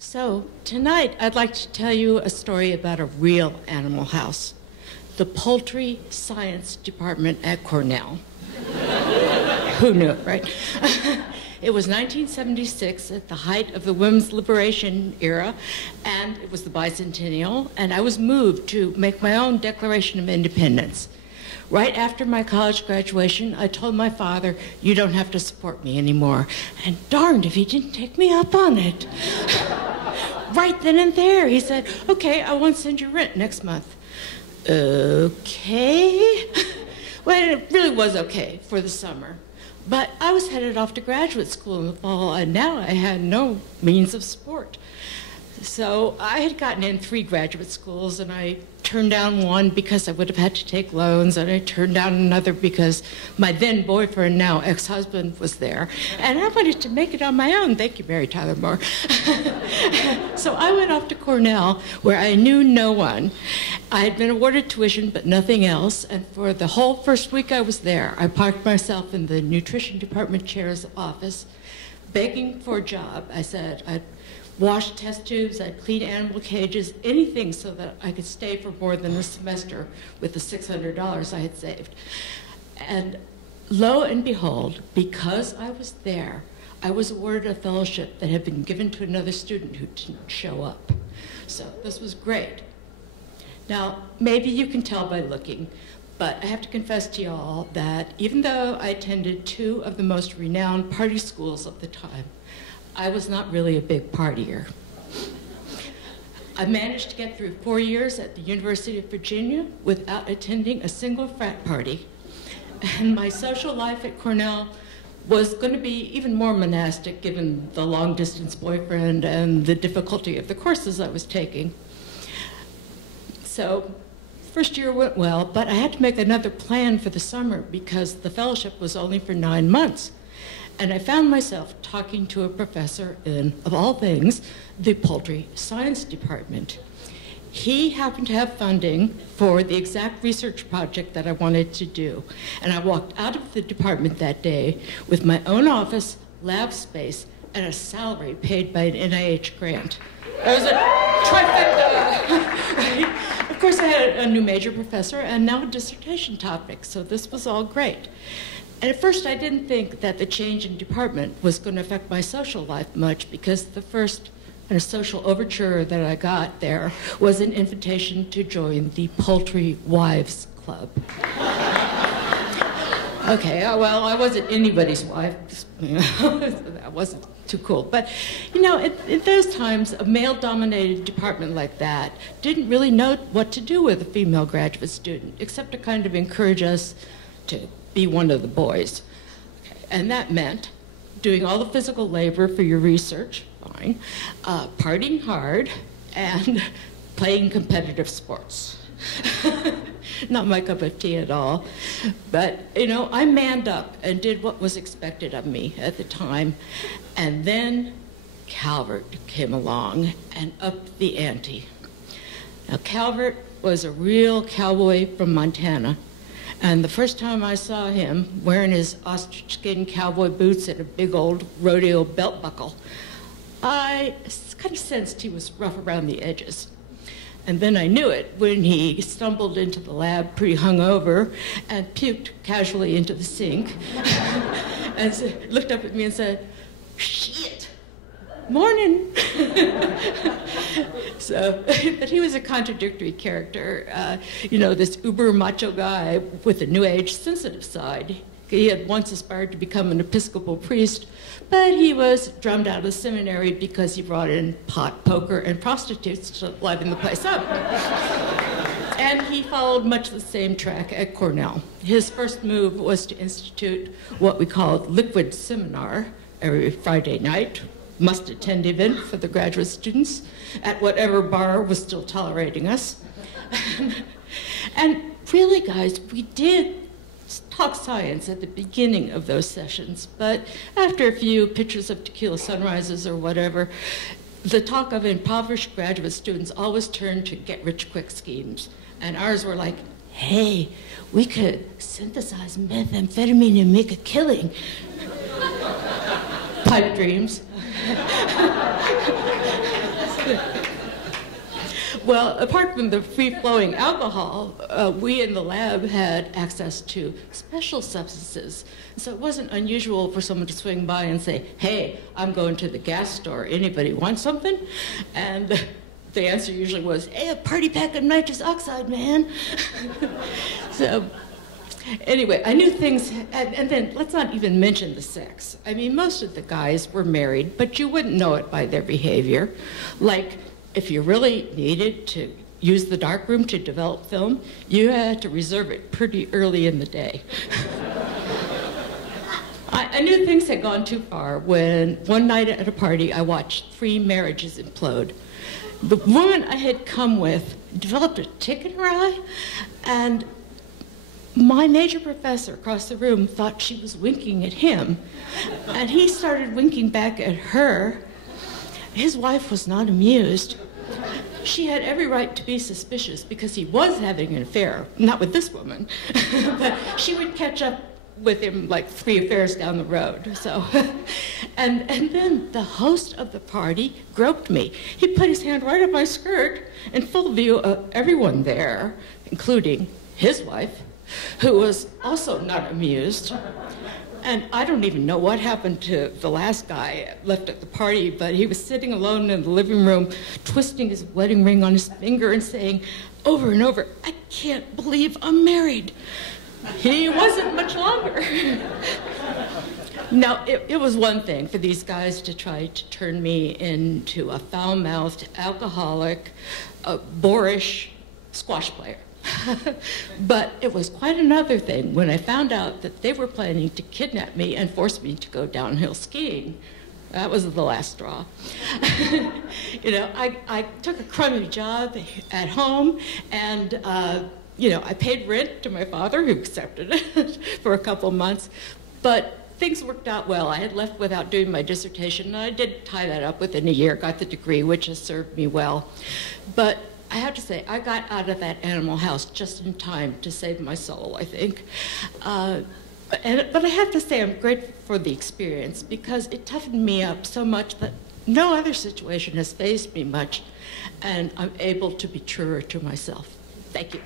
So tonight I'd like to tell you a story about a real animal house, the Poultry Science Department at Cornell. Who knew, right? It was 1976 at the height of the women's liberation era, and it was the bicentennial, and I was moved to make my own Declaration of Independence. Right after my college graduation, I told my father, "You don't have to support me anymore." And darned if he didn't take me up on it. Right then and there, he said, "Okay, I won't send you rent next month." Okay. Well, it really was okay for the summer. But I was headed off to graduate school in the fall, and now I had no means of support. So I had gotten in 3 graduate schools, and I turned down one because I would have had to take loans, and I turned down another because my then boyfriend, now ex-husband, was there. And I wanted to make it on my own. Thank you, Mary Tyler Moore. So I went off to Cornell, where I knew no one. I had been awarded tuition, but nothing else. And for the whole first week I was there, I parked myself in the nutrition department chair's office, begging for a job. I said, I'd wash test tubes, I'd clean animal cages, anything so that I could stay for more than a semester with the $600 I had saved. And lo and behold, because I was there, I was awarded a fellowship that had been given to another student who didn't show up. So this was great. Now, maybe you can tell by looking, but I have to confess to you all that even though I attended 2 of the most renowned party schools of the time, I was not really a big partier. I managed to get through 4 years at the University of Virginia without attending a single frat party. And my social life at Cornell was going to be even more monastic given the long-distance boyfriend and the difficulty of the courses I was taking. So first year went well, but I had to make another plan for the summer because the fellowship was only for 9 months. And I found myself talking to a professor in, of all things, the Poultry Science Department. He happened to have funding for the exact research project that I wanted to do. And I walked out of the department that day with my own office, lab space, and a salary paid by an NIH grant. It was a trifecta, right? Of course, I had a new major professor and now a dissertation topic, so this was all great. And at first, I didn't think that the change in department was going to affect my social life much because the first kind of social overture that I got there was an invitation to join the Poultry Wives Club. Okay, well, I wasn't anybody's wife. That wasn't too cool. But, you know, at those times, a male-dominated department like that didn't really know what to do with a female graduate student, except to kind of encourage us to be one of the boys. Okay. And that meant doing all the physical labor for your research, fine, partying hard, and playing competitive sports. Not my cup of tea at all. But, you know, I manned up and did what was expected of me at the time. And then Calvert came along and upped the ante. Now, Calvert was a real cowboy from Montana. And the first time I saw him wearing his ostrich skin cowboy boots and a big old rodeo belt buckle, I kind of sensed he was rough around the edges. And then I knew it when he stumbled into the lab pretty hungover and puked casually into the sink and looked up at me and said, "Shit, morning." So, but he was a contradictory character. You know, this uber macho guy with a new age sensitive side. He had once aspired to become an Episcopal priest, but he was drummed out of the seminary because he brought in pot, poker, and prostitutes to liven the place up. And he followed much the same track at Cornell. His first move was to institute what we called Liquid Seminar every Friday night, must-attend event for the graduate students at whatever bar was still tolerating us. And really, guys, we did talk science at the beginning of those sessions, but after a few pictures of tequila sunrises or whatever, the talk of impoverished graduate students always turned to get-rich-quick schemes. And ours were like, hey, we could synthesize methamphetamine and make a killing. Pipe dreams. Well, apart from the free-flowing alcohol, we in the lab had access to special substances. So it wasn't unusual for someone to swing by and say, hey, I'm going to the gas store. Anybody want something? And the answer usually was, hey, a party pack of nitrous oxide, man. So anyway, I knew things, and then let's not even mention the sex. I mean, most of the guys were married, but you wouldn't know it by their behavior. Like, if you really needed to use the darkroom to develop film, you had to reserve it pretty early in the day. I knew things had gone too far when one night at a party I watched 3 marriages implode. The woman I had come with developed a tick in her eye, and my major professor across the room thought she was winking at him, and he started winking back at her. His wife was not amused. She had every right to be suspicious because he was having an affair, not with this woman, but she would catch up with him like 3 affairs down the road. So, and then the host of the party groped me. He put his hand right up my skirt in full view of everyone there, including his wife, who was also not amused. And I don't even know what happened to the last guy left at the party, but he was sitting alone in the living room, twisting his wedding ring on his finger and saying over and over, I can't believe I'm married. He wasn't much longer. Now, it was one thing for these guys to try to turn me into a foul-mouthed, alcoholic, boorish squash player. But it was quite another thing when I found out that they were planning to kidnap me and force me to go downhill skiing. That was the last straw. You know, I took a crummy job at home, and you know, I paid rent to my father, who accepted it for a couple months, but things worked out well. I had left without doing my dissertation, and I did tie that up within a year, got the degree, which has served me well. But I have to say, I got out of that animal house just in time to save my soul, I think. But I have to say I'm grateful for the experience because it toughened me up so much that no other situation has fazed me much, and I'm able to be truer to myself. Thank you.